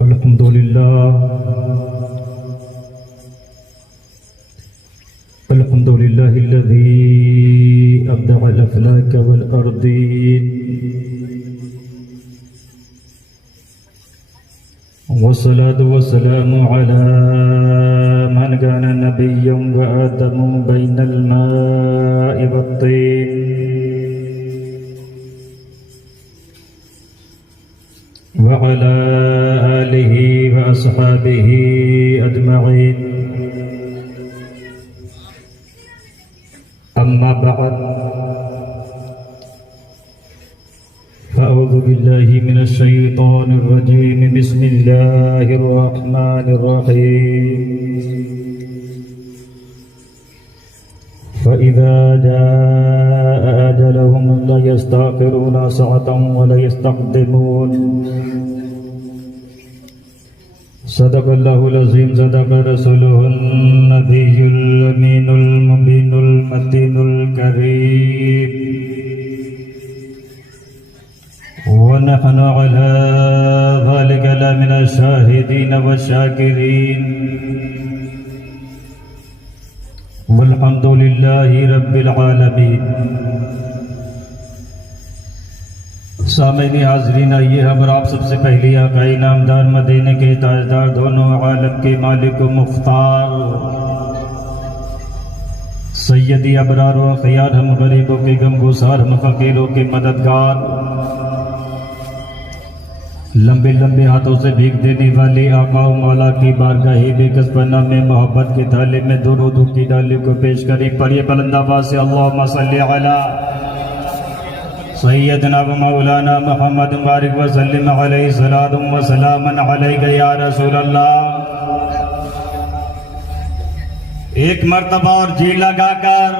अल्हम्दुलिल्लाहिल्लज़ी अब्दअल अफ़लाक वल अर्दीन वस्सलातु वस्सलामु अला मन कान नबिय्यन व आदमु बैनल माइ वत्तीन व अला आलिहि व अस्हाबिहि अजमईन। अम्मा बअद फ़अऊज़ु बिल्लाहि मिनश शैतानिर रजीम। बिस्मिल्लाहिर रहमानिर रहीम। फ़इज़ा जाअ अजलुहुम ला यस्तअख़िरूना सअतन व ला यस्तक़दिमून। सदक़ल्लाहुल अज़ीम। सदक़ रसूलुहुन नबियुल अमीनुल मुबीनुल मतीनुल करीम। व नहनु अला ज़ालिका लमिनश शाहिदीन वश्शाकिरीन। वल्हम्दुलिल्लाहि रब्बिल आलमीन। सामईन हाज़रीन, आइए हम और आप सबसे पहले आक़ाए नामदार मदीने के ताजदार, दोनों आलम के मालिक व मुख्तार सैयदी अबरार व ख़ियार, हम गरीबों के गमगुसार, हम फ़कीरों के मददगार, लंबे लंबे हाथों से भीख देने वाले आका व मौला की बारगाह बेकसपना में मोहब्बत के थाले में दुरूद की डाली को पेश करी। पढ़िए बुलंद आवाज़ से अल्लाहुम्मा सल्ली अला सय्यदना व मौलाना मुहम्मद बारिक व सल्लिम अलैहि सलातु व सलामन अलैका या रसूल अल्लाह। एक मर्तबा और जी लगाकर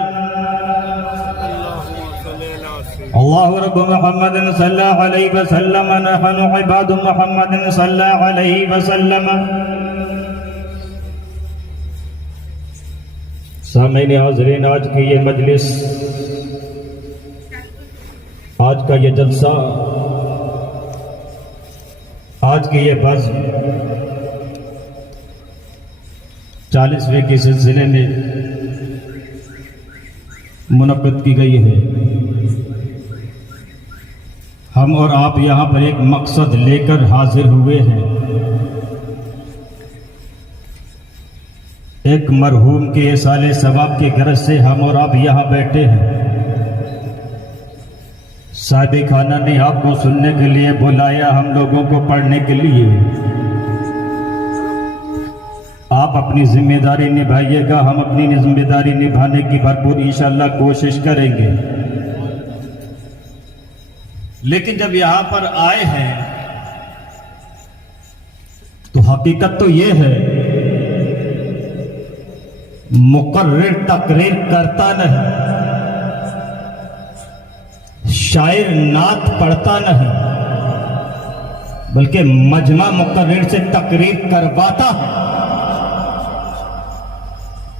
अल्लाहु रब्बु मुहम्मदिन सल्लल्लाहु अलैहि वसल्लम नहनु इबादु मुहम्मदिन सल्लल्लाहु अलैहि वसल्लम। सामईन हाज़रीन, आज की ये मजलिस, आज का ये जलसा, आज की ये बज़्म 40वें के सिलसिले में मुनक़्क़िद की गई है। हम और आप यहाँ पर एक मकसद लेकर हाजिर हुए हैं। एक मरहूम के इसाले सवाब की गरज से हम और आप यहाँ बैठे हैं। साहिब खाना ने आपको सुनने के लिए बुलाया, हम लोगों को पढ़ने के लिए। आप अपनी जिम्मेदारी निभाइएगा, हम अपनी जिम्मेदारी निभाने की भरपूर इंशाअल्लाह कोशिश करेंगे। लेकिन जब यहां पर आए हैं तो हकीकत तो ये है, मुकर्रिर तकरीर करता नहीं, शायर नात पढ़ता नहीं, बल्कि मजमा मुकर्रिर से तकरीर करवाता है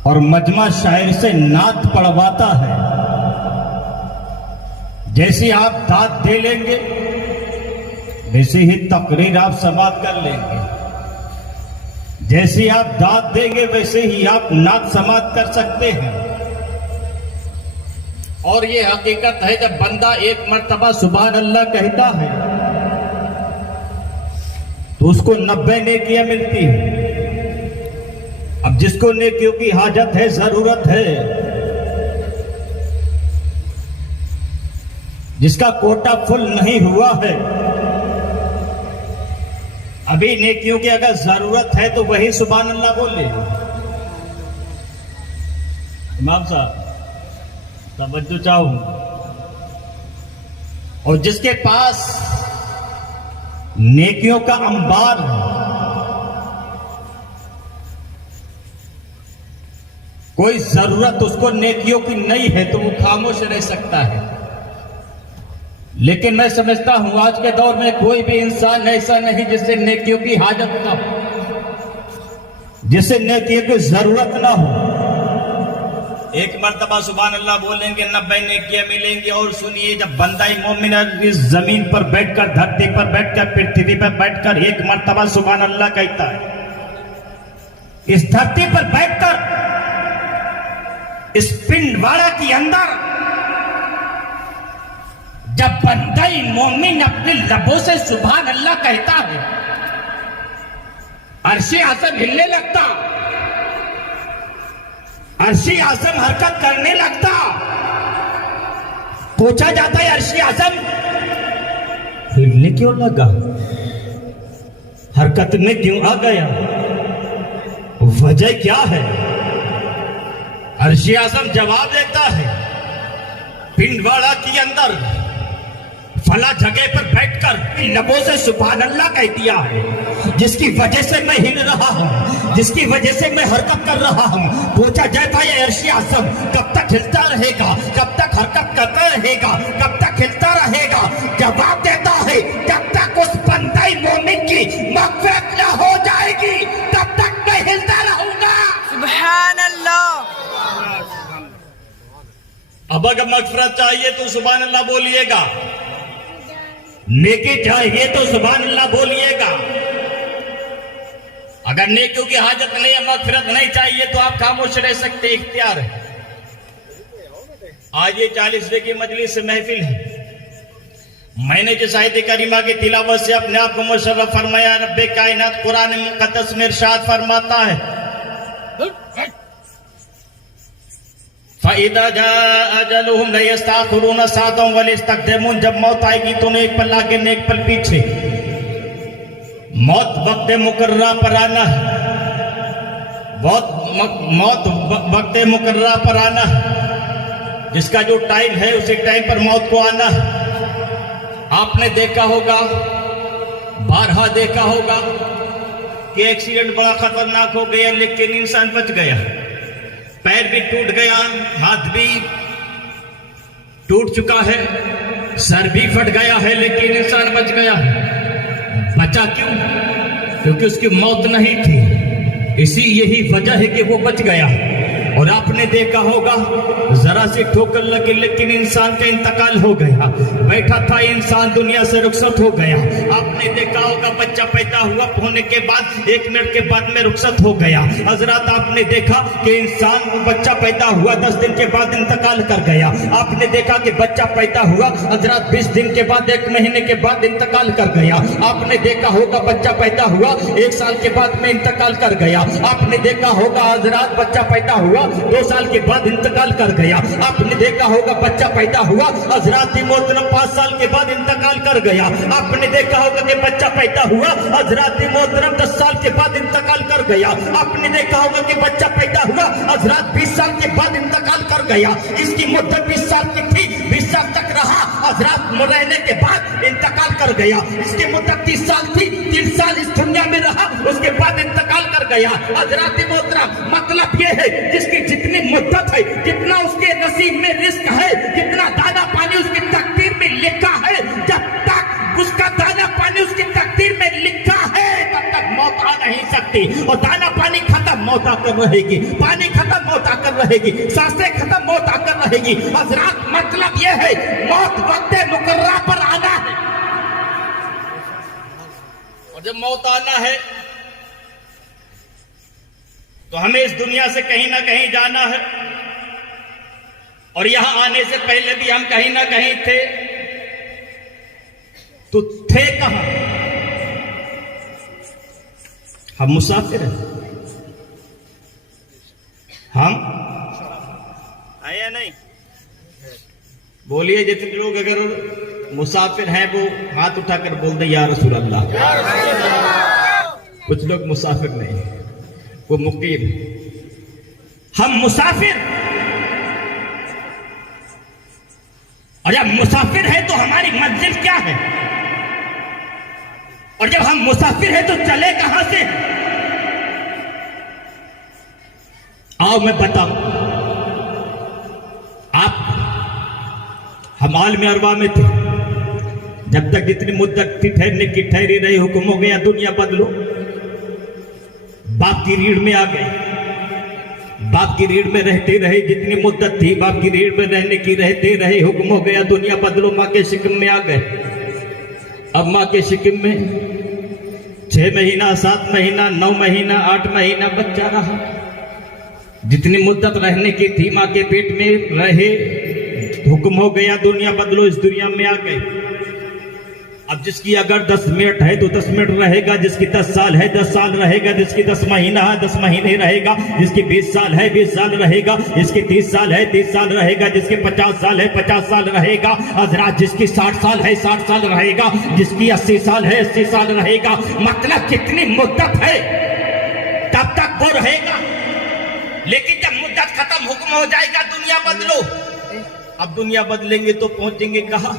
और मजमा शायर से नात पढ़वाता है। जैसे आप दाद दे लेंगे वैसे ही तकरीर आप समाप्त कर लेंगे। जैसे आप दाद देंगे वैसे ही आप नात समाप्त कर सकते हैं। और ये हकीकत है, जब बंदा एक मर्तबा सुभान अल्लाह कहता है तो उसको 90 नेकियां मिलती है। अब जिसको नेकियों की हाजत है, जरूरत है, जिसका कोटा फुल नहीं हुआ है, अभी नेकियों की अगर जरूरत है तो वही सुभान अल्लाह बोले। इमाम साहब तवज्जो चाहूं। और जिसके पास नेकियों का अंबार है, कोई जरूरत उसको नेकियों की नहीं है, तो वो खामोश रह सकता है। लेकिन मैं समझता हूं आज के दौर में कोई भी इंसान ऐसा नहीं जिससे नेकियों की हाजत ना हो, जिससे नेकियों की जरूरत ना हो। एक मर्तबा सुभान अल्लाह बोलेंगे 90 नेकियां मिलेंगी। और सुनिए, जब बंदा मोमिन इस जमीन पर बैठकर, धरती पर बैठकर, पृथ्वी पर बैठकर एक मर्तबा सुभान अल्लाह कहता है, इस धरती पर बैठकर इस पिंडवाड़ा के अंदर जब बंदा मोमिन अपने लबों से सुभान अल्लाह कहता है, अर्शी आज़म हिलने लगता, अर्शी आज़म हरकत करने लगता। पूछा जाता है, अर्शी आज़म हिलने क्यों लगा, हरकत में क्यों आ गया, वजह क्या है? अर्शी आज़म जवाब देता है, पिंडवाड़ा के अंदर फला जगह पर बैठकर लबों से सुभान अल्लाह कह दिया है, जिसकी वजह से मैं हिल रहा हूं, जिसकी वजह से मैं हरकत कर रहा हूं। पूछा जाता है, अर्शी आज़म कब तक हिलता रहेगा, कब तक हरकत करता रहेगा, कब तक हिलता रहेगा? जवाब देता है, जब तक उस बंदे मोमिन की मग़फ़िरत न हो जाएगी तब तक मैं हिलता रहूंगा। सुभान अल्लाह। अब अगर मग़फ़िरत चाहिए तो सुभान अल्लाह बोलिएगा, नेकी चाहिए तो सुभान अल्लाह बोलिएगा। अगर नेकियों की हाजत नहीं है, मग़फ़िरत नहीं चाहिए तो आप खामोश रह सकते, इख्तियार है। आज ये 40 की मजलिस से महफिल है। मैंने जिस आयत करीमा की तिलावत से अपने आप को मुशर्रफ फरमाया, रब्बे कायनात कुरान मुक़द्दस में इरशाद फरमाता है, फ़इज़ा जाअ अजलुहुम ला यस्तअख़िरून साअतन व ला यस्तक़दिमून। जब मौत आएगी तो न एक पल आगे न एक पल पीछे। मौत वक्त मुकर्ररा पर आना है, मौत वक्त मुकर्ररा पर आना है, जिसका जो टाइम है उसी टाइम पर मौत को आना है। आपने देखा होगा, बारहा देखा होगा कि एक्सीडेंट बड़ा खतरनाक हो गया, लेकिन इंसान बच गया। पैर भी टूट गया, हाथ भी टूट चुका है, सर भी फट गया है, लेकिन इंसान बच गया है। बचा क्यों? क्योंकि उसकी मौत नहीं थी, इसी यही वजह है कि वो बच गया। और आपने देखा होगा, जरा सी ठोकर लगी लेकिन इंसान का इंतकाल हो गया। बैठा था इंसान, दुनिया से रुखसत हो गया। आपने देखा होगा, बच्चा पैदा हुआ होने के बाद 1 मिनट के बाद में रुखसत हो गया। हजरत आपने देखा कि इंसान, बच्चा पैदा हुआ 10 दिन के बाद इंतकाल कर गया। आपने देखा कि बच्चा पैदा हुआ हजरत 20 दिन के बाद, 1 महीने के बाद इंतकाल कर गया। आपने देखा होगा, बच्चा पैदा हुआ 1 साल के बाद में इंतकाल कर गया। आपने देखा होगा हजरत, बच्चा पैदा हुआ 2 साल के बाद इंतकाल कर गया। आपने देखा होगा, बच्चा पैदा हुआ हजरत मोहतरम 5 साल के बाद इंतकाल कर गया। आपने देखा होगा कि बच्चा पैदा हुआ हजरत मोहतरम 10 साल के बाद इंतकाल कर गया। आपने देखा होगा कि बच्चा पैदा हुआ हजरत 20 साल के बाद इंतकाल कर गया। इसकी मुद्दत 20 साल की थी, 20 साल तक रहा, हजरत रहने के बाद इंतकाल कर गया। इसकी मुद्दत 30 साल थी, 3 साल इस दुनिया में रहा, उसके बाद इंतकाल कर गया। हजरत मोहतरम, मतलब यह है, जिसकी जितनी मुद्दत है, जितना उसके नसीब में रिस्क है, जितना दाना पानी उसकी तकदीर में लिखा है, जब तक उसका दाना पानी उसकी तकदीर में लिखा है तब तक मौत आ नहीं सकती। और दाना पानी खत्म, मौत आकर रहेगी, पानी खत्म, मौत आकर रहेगी, सांसें खत्म, मौत आकर रहेगी। हजरत मतलब यह है, मौत वक्त मुकर्ररा पर आना है। और जब मौत आना है तो हमें इस दुनिया से कहीं ना कहीं जाना है। और यहां आने से पहले भी हम कहीं ना कहीं थे, तो थे कहां? हम मुसाफिर हैं। हम आए या नहीं? बोलिए, जितने लोग अगर मुसाफिर हैं वो हाथ उठाकर बोल दे, या रसूल अल्लाह। कुछ लोग मुसाफिर नहीं, वो मुकीम। हम मुसाफिर, और जब मुसाफिर है तो हमारी मंजिल क्या है? और जब हम मुसाफिर हैं तो चले कहां से? आओ मैं बताऊं। आप, हम आलम अरवा में थे, जब तक जितनी मुद्दत थी ठहरने की ठहरी रही, हुक्म हो गया दुनिया बदलो। बाप की रीढ़ में आ गए, बाप की रीढ़ में रहते रहे, जितनी मुद्दत थी बाप की रीढ़ में रहने की रहते रहे, हुक्म हो गया दुनिया बदलो, माँ के शिकम में आ गए। अब माँ के शिकम में 6 महीना, 7 महीना, 9 महीना, 8 महीना बच्चा रहा। जितनी मुद्दत रहने की थी माँ के पेट में रहे, हुक्म हो गया दुनिया बदलो, इस दुनिया में आ गए। अब जिसकी अगर 10 मिनट है तो 10 मिनट रहेगा, जिसकी 10 साल है 10 साल रहेगा, जिसकी 10 महीना है 10 महीने रहेगा, जिसकी 20 साल है 20 साल रहेगा, जिसकी 30 साल है 30 साल रहेगा, जिसके 50 साल है 50 साल रहेगा। हजरात जिसकी 60 साल है 60 साल रहेगा, जिसकी 80 साल है 80 साल रहेगा। मतलब कितनी मुद्दत है तब तक वो रहेगा, लेकिन जब मुद्दत खत्म हुक्म हो जाएगा दुनिया बदलो। अब दुनिया बदलेंगे तो पहुंचेंगे कहाँ?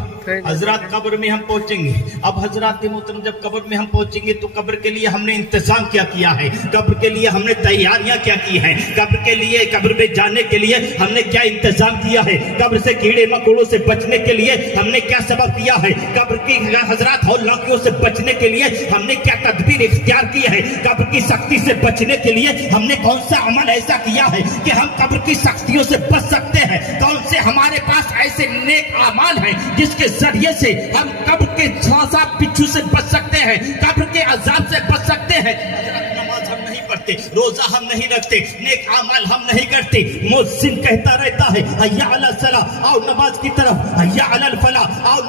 हजरात कब्र में हम पहुंचेंगे। अब हजरात मोहतरम जब कब्र में हम पहुंचेंगे तो कब्र के लिए हमने इंतजाम क्या किया है, कब्र के लिए हमने तैयारियां क्या की हैं, कब्र के लिए, कब्र में जाने के लिए हमने क्या इंतजाम किया है, कब्र से कीड़े मकोड़ों से बचने के लिए हमने क्या सबब किया है, कब्र की हजरात हौलनाकियों से बचने के लिए हमने क्या तदबीर इख्तियार की है, कब्र की सख्ती से बचने के लिए हमने कौन सा अमल ऐसा किया है कि हम कब्र की सख्तियों से बच सकते हैं, कौन से हमारे पास ऐसे नेक अमाल हैं जिसके जरिए से हम कब्र के सांसा बिच्छू से बच सकते हैं, कब्र के अजाब से बच सकते हैं। नमाज हम नहीं पढ़ते, रोजा हम नहीं रखते, नेक अमाल हम नहीं करते। मुअज्जिन कहता रहता है हय्या अला सलाह, आओ नमाज की तरफ, हय्या अल फलाह, आओ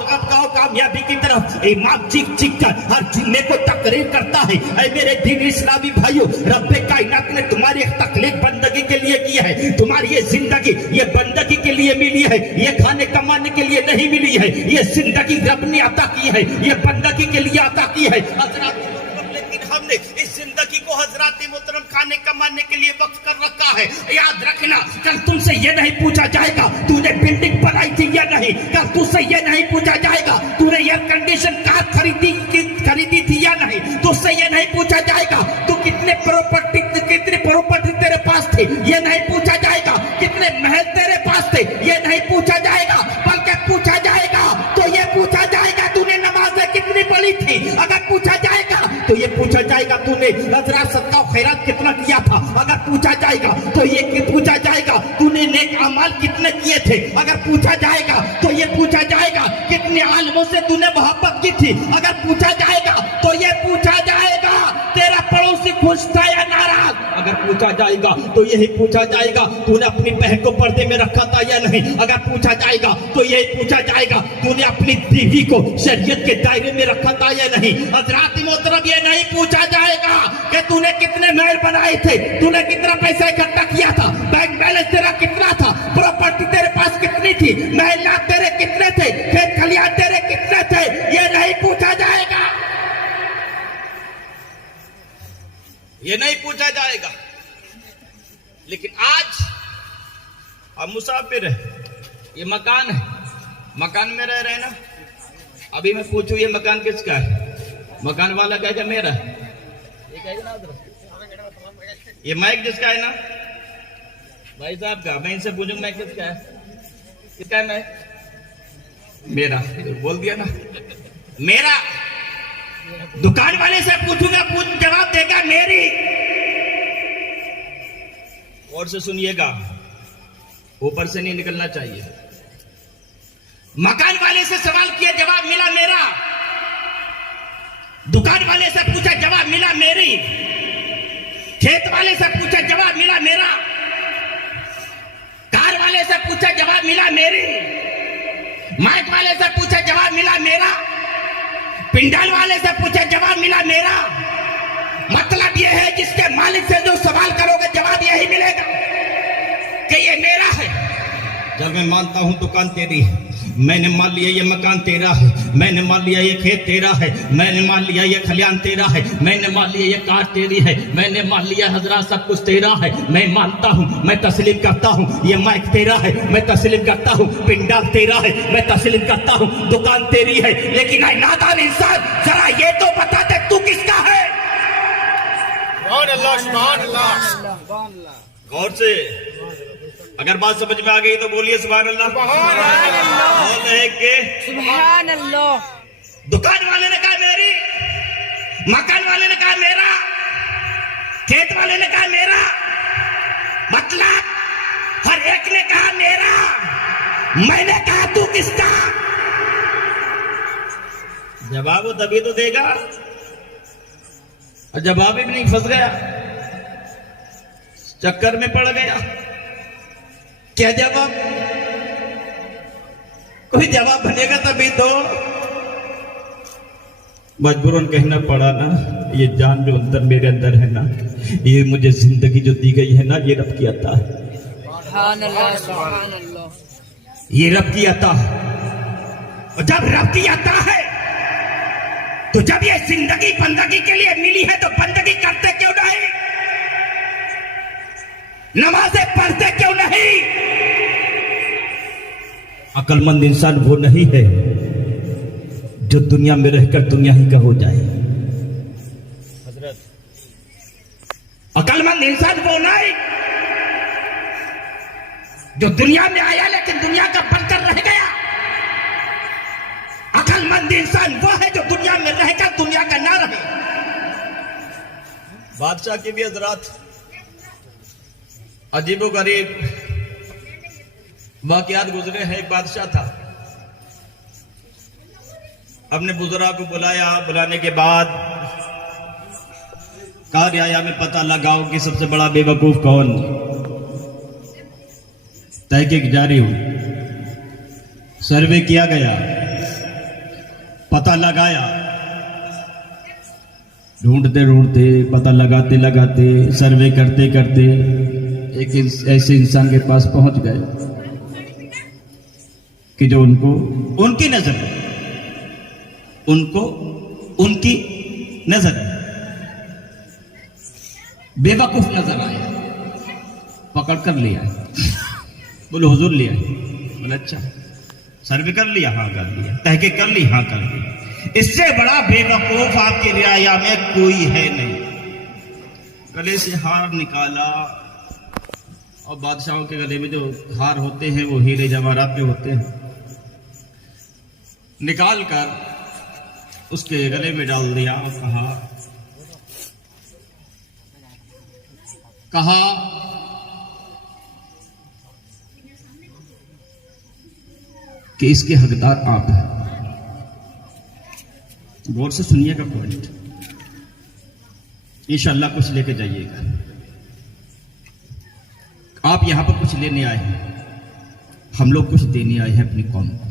कामयाबी की तरफ। इमाम चीख चीख कर हर जुम्मे को तकरीर करता है, ऐ मेरे दीन इस्लामी भाइयों, रब्बे कायनात ने तुम्हारी एक तकलीफ बंदगी के लिए की है, तुम्हारी ये जिंदगी ये बंदगी के लिए मिली है, ये खाने कमाने के लिए नहीं मिली है, ये जिंदगी रब ने अता की है, ये बंदगी के लिए अता की है। हजरात लेकिन हमने इस जिंदगी को हजरात मोहतरम खाने कमाने के लिए वक्त कर रखा है। याद रखना, कल तुमसे ये नहीं पूछा जाएगा तूने बिल्डिंग बनाई थी या नहीं, कल तुझसे ये नहीं पूछा जाएगा तूने एयर कंडीशन कार खरीदी थी या नहीं, तुझसे ये नहीं पूछा जाएगा तू कितनी प्रॉपर्टी तेरे पास थी, ये नहीं पूछा जाएगा कितने महल तेरे पास थे, ये नहीं पूछा जाएगा, बल्कि पूछा जाएगा तो ये पूछा जाएगा तूने नमाजें कितनी पढ़ी थी, अगर पूछा जाएगा तो ये पूछा जाएगा तूने हजरात सदका खैरात कितना किया था, अगर पूछा जाएगा तो ये पूछा जाएगा तूने नेक अमाल कितने किए थे, अगर पूछा जाएगा तो ये पूछा जाएगा कितने आलिमों से तूने मोहब्बत की थी, अगर पूछा जाएगा तो ये पूछा जाएगा तेरा पड़ोसी खुश था या नाराज, अगर पूछा जाएगा तो यही पूछा जाएगा तूने अपनी बहन को पर्दे में रखा था या नहीं, अगर पूछा जाएगा तो यही पूछा जाएगा तूने अपनी बीवी को शरीयत के दायरे में रखा था या नहीं। हजरात मोहतरम ये नहीं पूछा जाएगा कि तूने कितने महल बनाए थे, तूने कितना पैसा इकट्ठा किया था, बैंक बैलेंस तेरा कितना था, प्रॉपर्टी तेरे पास कितनी थी, महल तेरे कितने थे, खेत खलियान तेरे कितने थे, ये नहीं पूछा जाएगा, ये नहीं पूछा जाएगा। लेकिन आज हम मुसाफिर है, ये मकान है, मकान में रह रहे ना, अभी मैं पूछूं ये मकान किसका है, मकान वाला कहेगा मेरा, ये कहेगा ना, ये माइक जिसका है ना भाई साहब का, मैं इनसे पूछूं मैं किसका है मैं, मेरा, बोल दिया ना मेरा। दुकान वाले से पूछूंगा, जवाब देगा मेरी। और से सुनिएगा, ऊपर से नहीं निकलना चाहिए। मकान वाले से सवाल किया, जवाब मिला मेरा। दुकान वाले से पूछा, जवाब मिला मेरी। खेत वाले से पूछा, जवाब मिला मेरा। कार वाले से पूछा, जवाब मिला मेरी। माइक वाले से पूछा, जवाब मिला मेरा। पिंडाल वाले से पूछा, जवाब मिला मेरा। मतलब यह है जिसके मालिक से जो सवाल करोगे जवाब यही मिलेगा कि ये मेरा है। जब मैं मानता हूं दुकान तेरी है, मैंने मान लिया ये मकान तेरा है, मैंने मान लिया ये खेत तेरा है, मैंने मान लिया ये खलियान तेरा है, मैंने मान लिया ये कार तेरी है, मैंने मान लिया हजरात सब कुछ तेरा है, मैं मानता हूं, मैं तस्लीम करता हूं, ये माइक तेरा है, मैं तस्लीम करता हूं, पिंडाल तेरा है, मैं तस्लीम करता हूं, दुकान तेरी है। लेकिन ऐ नादान इंसान, जरा ये तो बता दे तू किसका है। गौर से अगर बात समझ में आ गई तो बोलिए सुभान अल्लाह। बोल रहे कि सुभान अल्लाह। दुकान वाले ने कहा मेरी, मकान वाले ने कहा मेरा, खेत वाले ने कहा मेरा। मतलब मैंने कहा तू किसका? जवाब वो तभी तो देगा, और जवाब ही नहीं, फंस गया, चक्कर में पड़ गया। क्या जवाब? कोई जवाब बनेगा तभी तो। मजबूरन कहना पड़ा ना, ये जान जो अंदर मेरे अंदर है ना, ये मुझे जिंदगी जो दी गई है ना, ये रब की अता है। सुभान अल्लाह, सुभान अल्लाह। ये रब की अता है। और जब रब की अता है तो जब ये जिंदगी बंदगी के लिए मिली है तो बंदगी करते क्यों नहीं? नमाजें पढ़ते क्यों नहीं? अक्लमंद इंसान वो नहीं है जो दुनिया में रहकर दुनिया ही का हो जाए। अक्लमंद इंसान वो नहीं जो दुनिया में आया लेकिन दुनिया का बनकर रह गया। अक्लमंद इंसान वो है जो दुनिया में रहकर दुनिया का ना रहे। बादशाह की भी हजरात अजीबो गरीब वाकयात गुजरे हैं। एक बादशाह था, अपने बुजुर्ग को बुलाया। बुलाने के बाद कहा रियाया में पता लगाओ कि सबसे बड़ा बेवकूफ कौन। तहकीक जारी हुई, सर्वे किया गया, पता लगाया। ढूंढते ढूंढते, पता लगाते लगाते, सर्वे करते करते एक ऐसे इंसान के पास पहुंच गए कि जो उनको, उनकी नजर, उनको उनकी नजर बेवकूफ नजर आया। पकड़ कर लिया। बोले हुजूर लिया। बोले अच्छा, सर्वे कर लिया? हाँ कर लिया। तहकीक कर ली? हाँ कर ली। इससे बड़ा बेवकूफ आपकी रियाया में कोई है नहीं। गले से हार निकाला, और बादशाहों के गले में जो हार होते हैं वो हीरे जवाहरात के होते हैं, निकाल कर उसके गले में डाल दिया और कहा कि इसके हकदार आप हैं। गौर से सुनिएगा पॉइंट, इंशाअल्लाह कुछ लेके जाइएगा। आप यहां पर कुछ लेने आए हैं, हम लोग कुछ देने आए हैं अपनी कौम को।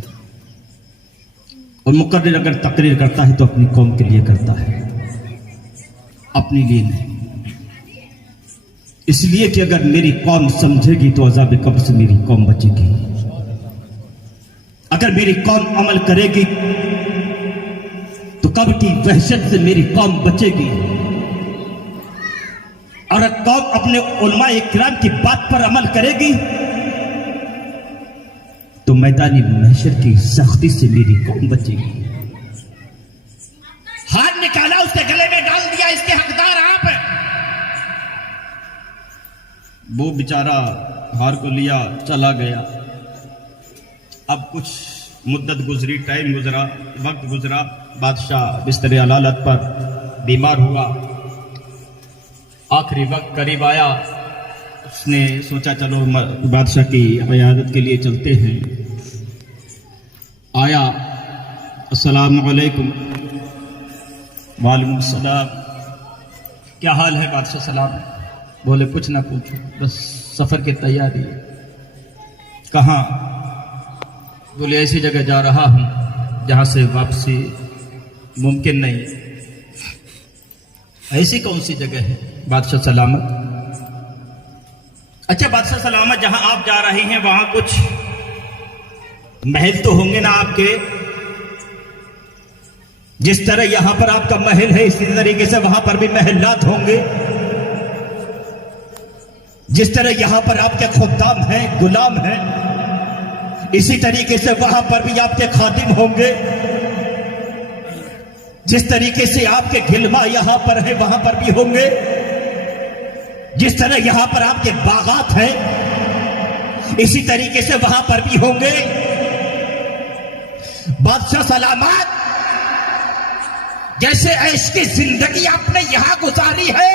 और मुकर्रिर अगर तकरीर करता है तो अपनी कौम के लिए करता है, अपने लिए नहीं। इसलिए कि अगर मेरी कौम समझेगी तो अज़ाब कब्र से मेरी कौम बचेगी। अगर मेरी कौम अमल करेगी तो कब्र की वहशत से मेरी कौम बचेगी। और अगर कौम अपने उलमाए किराम की बात पर अमल करेगी तो मैदानी महशर की सख्ती से मेरी कौम बचेगी। हाथ निकाला, उसके गले में डाल दिया, इसके हकदार आप हैं। वो बेचारा हार को लिया, चला गया। अब कुछ मुद्दत गुजरी, टाइम गुजरा, वक्त गुजरा। बादशाह बिस्तर अलालत पर बीमार हुआ। आखिरी वक्त करीब आया। उसने सोचा चलो बादशाह की इयादत के लिए चलते हैं। आया, अस्सलाम वालेकुम। वालेकुम सलाम। क्या हाल है बादशाह? सलाम। बोले कुछ ना पूछो, बस सफर की तैयारी। कहाँ? बोले ऐसी जगह जा रहा हूं जहां से वापसी मुमकिन नहीं। ऐसी कौन सी जगह है? बादशाह सलामत। अच्छा बादशाह सलामत, जहां आप जा रहे हैं वहां कुछ महल तो होंगे ना आपके? जिस तरह यहां पर आपका महल है इसी तरीके से वहां पर भी महलात होंगे। जिस तरह यहां पर आपके खुद्दाम हैं, गुलाम हैं, इसी तरीके से वहां पर भी आपके खादिम होंगे। जिस तरीके से आपके गिलमा यहां पर है वहां पर भी होंगे। जिस तरह यहां पर आपके बागात हैं इसी तरीके से वहां पर भी होंगे। बादशाह सलामत, जैसे ऐश की जिंदगी आपने यहां गुजारी है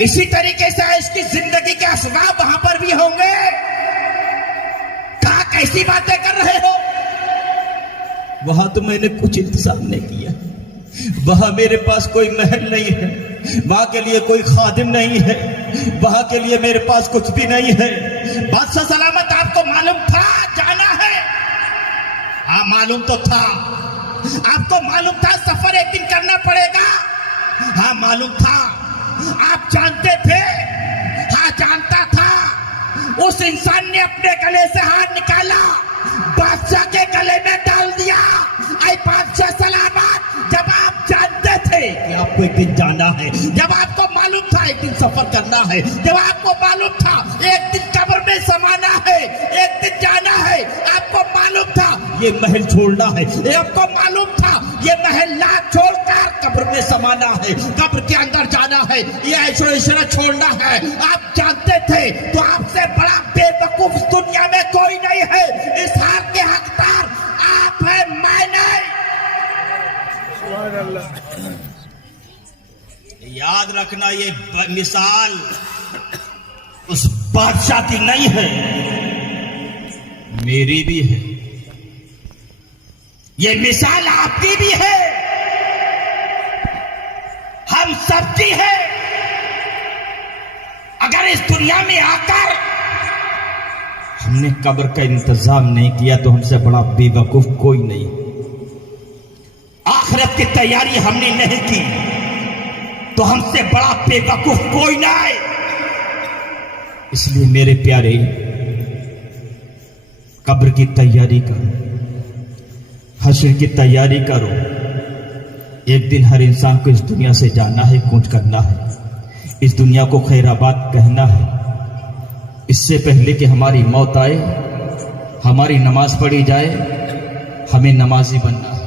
इसी तरीके से ऐश की जिंदगी के असबाब वहां पर भी होंगे। कहा कैसी बातें कर रहे हो? वहां तो मैंने कुछ इंतजाम नहीं किया, वहां मेरे पास कोई महल नहीं है, वहां के लिए कोई खादिम नहीं है, वहां के लिए मेरे पास कुछ भी नहीं है। बादशाह सलामत, आपको मालूम था जाना है? हाँ मालूम तो था। आपको मालूम था सफर एक दिन करना पड़ेगा? हाँ मालूम था। आप जानते थे? हाँ जानता था। उस इंसान ने अपने गले से हाथ निकाला, बादशाह के गले में डाल दिया। ऐ बादशाह सलामत, जब आप जानते थे कि आपको एक दिन जाना है, जब आपको मालूम था एक दिन सफर करना है, जब आपको मालूम था एक दिन कब्र में समाना है, एक दिन जाना है, आपको मालूम था ये महल छोड़ना है, ये आपको मालूम था ये महल ना छोड़कर कब्र में समाना है, कब्र के अंदर जाना है, ये ऐश्वर्य छोड़ना है, आप जानते थे, तो आपसे बड़ा बेवकूफ इस दुनिया में कोई नहीं है। इस हाल के हकदार आप है, मैं नहीं। याद रखना, ये मिसाल उस बादशाह की नहीं है, मेरी भी है। ये मिसाल आपकी भी है, हम सबकी है। अगर इस दुनिया में आकर हमने कब्र का इंतजाम नहीं किया तो हमसे बड़ा बेवकूफ कोई नहीं। आखिरत की तैयारी हमने नहीं की तो हमसे बड़ा बेवकूफ कोई नहीं। इसलिए मेरे प्यारे, कब्र की तैयारी करो, हश्र की तैयारी करो। एक दिन हर इंसान को इस दुनिया से जाना है, कूच करना है, इस दुनिया को खैराबाद कहना है। इससे पहले कि हमारी मौत आए, हमारी नमाज पढ़ी जाए, हमें नमाजी बनना है।